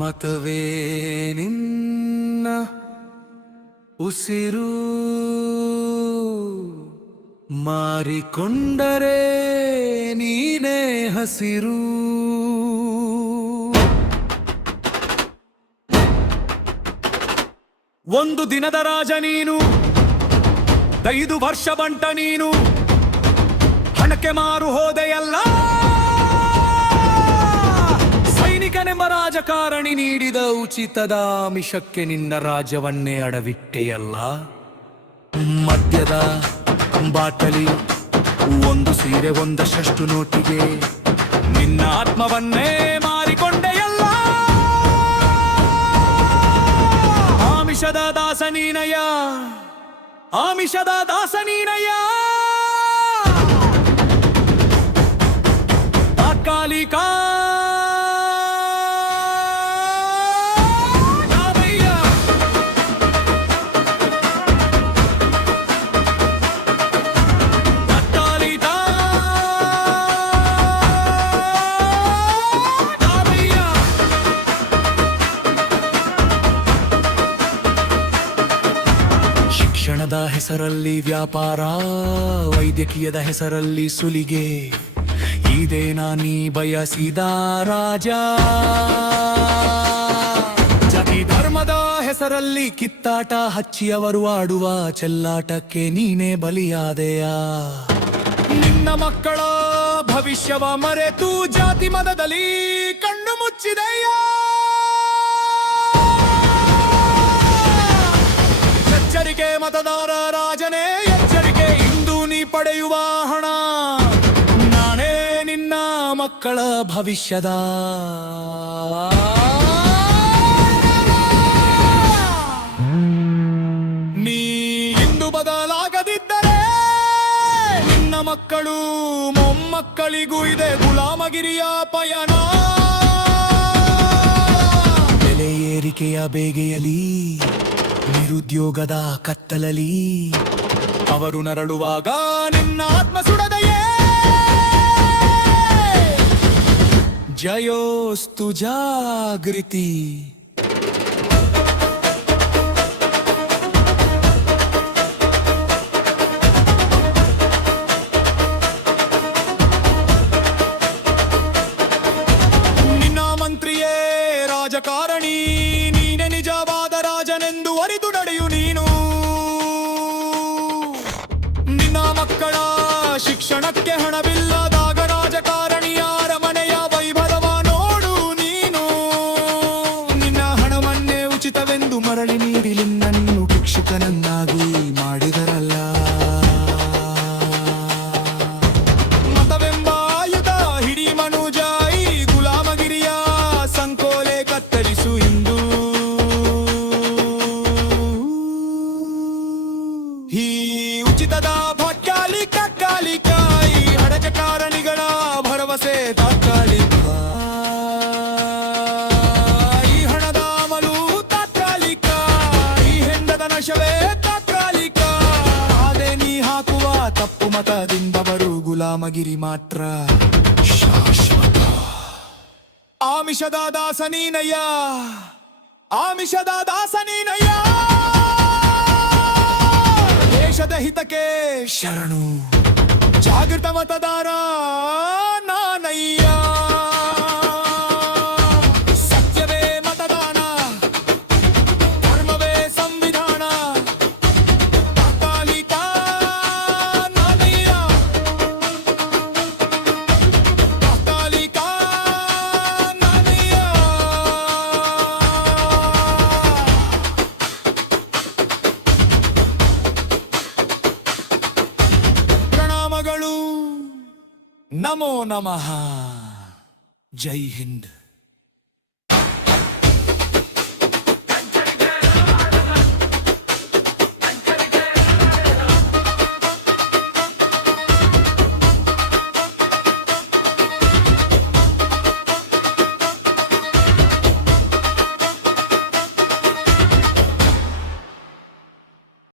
ಮತವೇ ನಿನ್ನ ಉಸಿರು ಮಾರಿಕೊಂಡರೆ ನೀನೇ ಹಸಿರು. ಒಂದು ದಿನದ ರಾಜ ನೀನು, 5 ವರ್ಷ ಬಂಟ ನೀನು, ಹಣಕ್ಕೆ ಮಾರು ಹೋದೆಯಲ್ಲ. ಸೈನಿಕನೆಂಬ ರಾಜಕಾರಣಿ ನೀಡಿದ ಉಚಿತದ ಆಮಿಷಕ್ಕೆ ನಿನ್ನ ರಾಜ್ಯವನ್ನೇ ಅಡವಿಟ್ಟೆಯಲ್ಲ. ಮದ್ಯದ ಬಾಟಲಿ, ಒಂದು ಸೀರೆ, ಒಂದಷ್ಟು ನೋಟಿಗೆ ನಿನ್ನ ಆತ್ಮವನ್ನೇ ಮಾರಿಕೊಂಡೆಯಲ್ಲ. ಆಮಿಷದ ದಾಸನೀನಯ್ಯ, ಆಮಿಷದ ದಾಸನೀನಯ್ಯ. ತಾತ್ಕಾಲಿಕ ಶಿಕ್ಷಣದ ಹೆಸರಲ್ಲಿ ವ್ಯಾಪಾರ, ವೈದ್ಯಕೀಯದ ಹೆಸರಲ್ಲಿ ಸುಲಿಗೆ, ಇದೇನಾ ನೀ ಬಯಸಿದ ರಾಜ? ಜಾತಿ ಧರ್ಮದ ಹೆಸರಲ್ಲಿ ಕಿತ್ತಾಟ ಹಚ್ಚಿ ಅವರು ಆಡುವ ಚೆಲ್ಲಾಟಕ್ಕೆ ನೀನೇ ಬಲಿಯಾದೆಯ. ನಿನ್ನ ಮಕ್ಕಳ ಭವಿಷ್ಯವ ಮರೆತು ಜಾತಿ ಮತದಲ್ಲಿ ಕಣ್ಣು ಮುಚ್ಚಿದೆಯ. ಎಚ್ಚರಿಕೆ ಮತದಾರ ರಾಜನೇ ಎಚ್ಚರಿಕೆ, ಇಂದು ನೀ ಪಡೆಯುವ ಹಣ ನಾನೇ ನಿನ್ನ ಮಕ್ಕಳ ಭವಿಷ್ಯದ. ನೀ ಇಂದು ಬದಲಾಗದಿದ್ದರೆ ನಿನ್ನ ಮಕ್ಕಳು ಮೊಮ್ಮಕ್ಕಳಿಗೂ ಇದೆ ಗುಲಾಮಗಿರಿಯ ಪಯಣ. ಬೆಲೆ ಏರಿಕೆಯ ಬೇಗೆಯಲಿ, ನಿರುದ್ಯೋಗದ ಕತ್ತಲಲಿ ಅವರು ನರಳುವಾಗ ನಿನ್ನ ಆತ್ಮ ಸುಡದೆಯೇ. ಜಯೋಸ್ತು ಜಾಗೃತಿ. ನಿನ್ನ ಮಂತ್ರಿಯೇ ರಾಜಕಾರಣಿ, ನೀನೆ ನಿಜವಾದ ರಾಜನೆಂದು ಅರಿತು ನಡೆಯು ನೀನು. ನಿನ್ನ ಮಕ್ಕಳ ಶಿಕ್ಷಣಕ್ಕೆ ಹಣವಿಲ್ಲದಾಗ ರಾಜಕಾರಣಿಯಾರ ಮನೆಯ ವೈಭವ ನೋಡು ನೀನು. ನಿನ್ನ ಹಣವನ್ನೇ ಉಚಿತವೆಂದು ಮರಳಿ ನೀಡಿ ನಿನ್ನನ್ನು ಭಿಕ್ಷುಕನನ್ನಾಗಿ ಮಾಡಿದರಲ್ಲ. ಮತವೆಂಬ ಆಯುಧ ಹಿಡಿ ಮನುಜ, ಈ ಗುಲಾಮಗಿರಿಯ ಸಂಕೋಲೆ ಕತ್ತರಿಸು ಇಂದು. ಈ ಉಚಿತದ ಭಟ್ಟಾಲಿಕ ಕಾಲಿಕ, ಈ ಹಡಜಕಾರಣಿಗಳ ಭರವಸೆ ತಾತ್ಕಾಲಿಕ. ಈ ಹಣದ ಅಮಲು ತಾತ್ಕಾಲಿಕ, ಈ ಹೆಂಡದ ನಶವೇ ತಾತ್ಕಾಲಿಕ. ಅದೇ ನೀ ಹಾಕುವ ತಪ್ಪು ಮತದಿಂದ ಬರು ಗುಲಾಮಗಿರಿ ಮಾತ್ರ ಶಾಶ್ವತ. ಆಮಿಷದ ದಾಸನೀನಯ್ಯ, ಆಮಿಷದ ದಾಸನೀನಯ್ಯ. ದೇಶದ ಹಿತಕ್ಕೆ ಶರಣು, ಜಾಗೃತ ಮತದಾರ ನಾನಯ್ಯ. ಸತ್ಯವೇ ಮತದಾನ, ಧರ್ಮವೇ ಸಂವಿಧಾನ. ತಾತ್ಕಾಲಿಕ ನಾನಯ್ಯ, ತಾತ್ಕಾಲಿಕ ನಾನಯ್ಯ. ಪ್ರಣಾಮಗಳು, ನಮೋ ನಮಃ. ಜೈ ಹಿಂದ್.